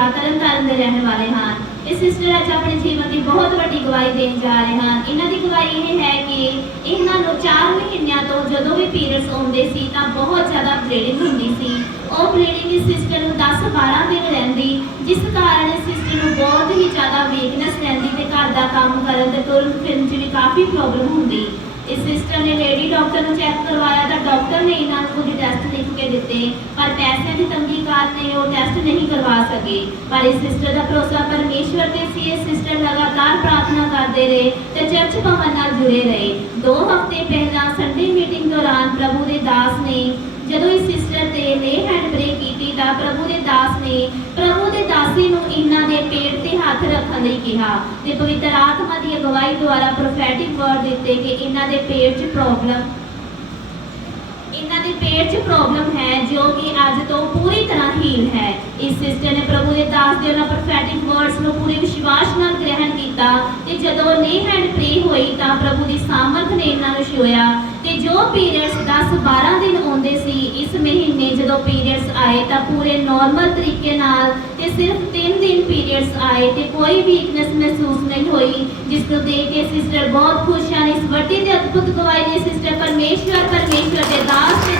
Sister ਪਿੰਡ ਘੜਕਾ ਦੇ ਰਹਿਣ ਵਾਲੇ ਹਨ ਇਹ ਸਿਸਟਰ ਅੱਜ ਆਪਣੇ ਜੀਵਨ ਦੀ ਬਹੁਤ ਵੱਡੀ ਗਵਾਹੀ ਦੇਣ ਜਾ ਰਹੇ ਹਨ ਇਹਨਾਂ ਦੀ ਗਵਾਹੀ ਇਹ ਹੈ ਕਿ ਇਹਨਾਂ ਨੂੰ 4 ਮਹੀਨਿਆਂ ਤੋਂ ਜਦੋਂ ਵੀ ਪੀਰੀਅਡਸ ਆਉਂਦੇ ਸੀ ਤਾਂ ਬਹੁਤ ਜ਼ਿਆਦਾ ਬਲੀਡਿੰਗ ਹੁੰਦੀ ਸੀ। ਉਹ ਬਲੀਡਿੰਗ ਇਸ ਸਿਸਟਰ ਨੂੰ 10-12 ਦਿਨ ਰਹਿੰਦੀ, ਜਿਸ ਕਾਰਨ ਇਸ ਸਿਸਟਰ ਨੂੰ ਬਹੁਤ ਹੀ ਜ਼ਿਆਦਾ ਵੀਕਨੈਸ ਰਹਿੰਦੀ ਤੇ ਘਰ ਦਾ ਕੰਮ ਕਰਨ ਤੇ ਤੁਰਨ ਫਿਰਨ 'ਚ ਵੀ ਕਾਫੀ ਪ੍ਰੋਬਲਮ ਹੁੰਦੀ। ਇਸ ਸਿਸਟਰ ਨੇ ਲੇਡੀ ਡਾਕਟਰ ਨੂੰ ਚੈੱਕ ਕਰਵਾਇਆ ਤਾਂ ਡਾਕਟਰ ਨੇ ਇਹਨਾਂ ਨੂੰ ਕੁਝ ਟੈਸਟ ਲਿਖ ਕੇ ਦਿੱਤੇ, ਪਰ ਪੈਸੇ ਦੀ ਤੰਗੀ ਕਾਰਨ ਇਹ ਉਹ ਟੈਸਟ ਨਹੀਂ ਕਰਵਾ ਸਕੇ। ਪਰ ਇਸ ਸਿਸਟਰ ਦਾ ਭਰੋਸਾ ਪਰਮੇਸ਼ਵਰ ਤੇ ਸੀ। ਇਹ ਸਿਸਟਰ ਲਗਾਤਾਰ ਪ੍ਰਾਰਥਨਾ ਕਰਦੇ ਰਹੇ ਤੇ ਚਰਚ ਭਵਨ ਨਾਲ ਜੁੜੇ ਰਹੇ। ਦੋ ਹਫ਼ਤੇ ਪਹਿਲਾਂ ਸੰਡੇ ਮੀਟਿੰਗ ਦੌਰਾਨ ਪ੍ਰਭੂ ਦੇ ਦਾਸ ਨੇ ਜਦੋਂ ਇਸ ਸਿਸਟਰ ਤੇ ਲੇ ਹੈਂਡ ਬ੍ਰੇਕ ਕੀਤੀ ਤਾਂ ਪ੍ਰਭੂ ਦੇ ਦਾਸ ਨੇ ਪ੍ਰਭੂ ਦੇ ਦਾਸੀ ਨੂੰ ਇਹਨਾਂ ਦੇ ਪੇਟ ਤੇ ਹੱਥ ਰੱਖਣ ਲਈ ਕਿਹਾ ਤੇ ਪਵਿੱਤਰ ਆਤਮਾ ਦੀ ਅਗਵਾਈ ਦੁਆਰਾ ਪ੍ਰੋਫੈਟਿਕ ਵਰਡ ਦਿੱਤੇ ਕਿ ਇਹਨਾਂ ਦੇ ਪੇਟ 'ਚ ਪ੍ਰੋਬਲਮ ਇਹਨਾਂ ਦੇ ਪੇਟ 'ਚ ਪ੍ਰੋਬਲਮ ਹੈ, ਜੋ ਕਿ ਅੱਜ ਤੋਂ ਪੂਰੀ ਤਰ੍ਹਾਂ ਹੀਲ ਹੈ। ਇਸ ਸਿਸਟਰ ਨੇ ਪ੍ਰਭੂ ਦੇ ਦਾਸ ਦੇ ਉਹਨਾਂ ਪ੍ਰੋਫੈਟਿਕ ਵਰਡਸ ਨੂੰ ਪੂਰੇ ਵਿਸ਼ਵਾਸ ਨਾਲ ਗ੍ਰਹਿਣ ਕੀਤਾ ਤੇ ਜਦੋਂ ਲੇ ਹੈਂਡ ਪ੍ਰੇ ਹੋਈ ਤਾਂ ਪ੍ਰਭੂ ਦੀ ਸਾਮਰਥ ਨੇ ਇਹਨਾਂ ਨੂੰ ਛੋਇਆ ਤੇ ਜੋ ਪੀਰੀਅਡਸ 10 12 ਦਿਨ ਆਉਂਦੇ ਸੀ, ਇਸ ਮਹੀਨੇ ਜਦੋਂ ਪੀਰੀਅਡਸ ਆਏ ਤਾਂ ਪੂਰੇ ਨਾਰਮਲ ਤਰੀਕੇ ਨਾਲ ਤੇ ਸਿਰਫ 3 ਦਿਨ ਪੀਰੀਅਡਸ ਆਏ ਤੇ ਕੋਈ ਵੀਕਨੈਸ ਮਹਿਸੂਸ ਨਹੀਂ ਹੋਈ, ਜਿਸ ਨੂੰ ਦੇਖ ਕੇ ਸਿਸਟਰ ਬਹੁਤ ਖੁਸ਼ ਹਨ, ਇਸ ਵੱਡੀ ਦੇ ਅਦਭੁਤ ਗਵਾਈ ਦੇ ਸਿਸਟਰ ਪਰਮੇਸ਼ਵਰ ਪਰਮੇਸ਼ਵਰ ਦੇ ਦਾਸ ਤੇ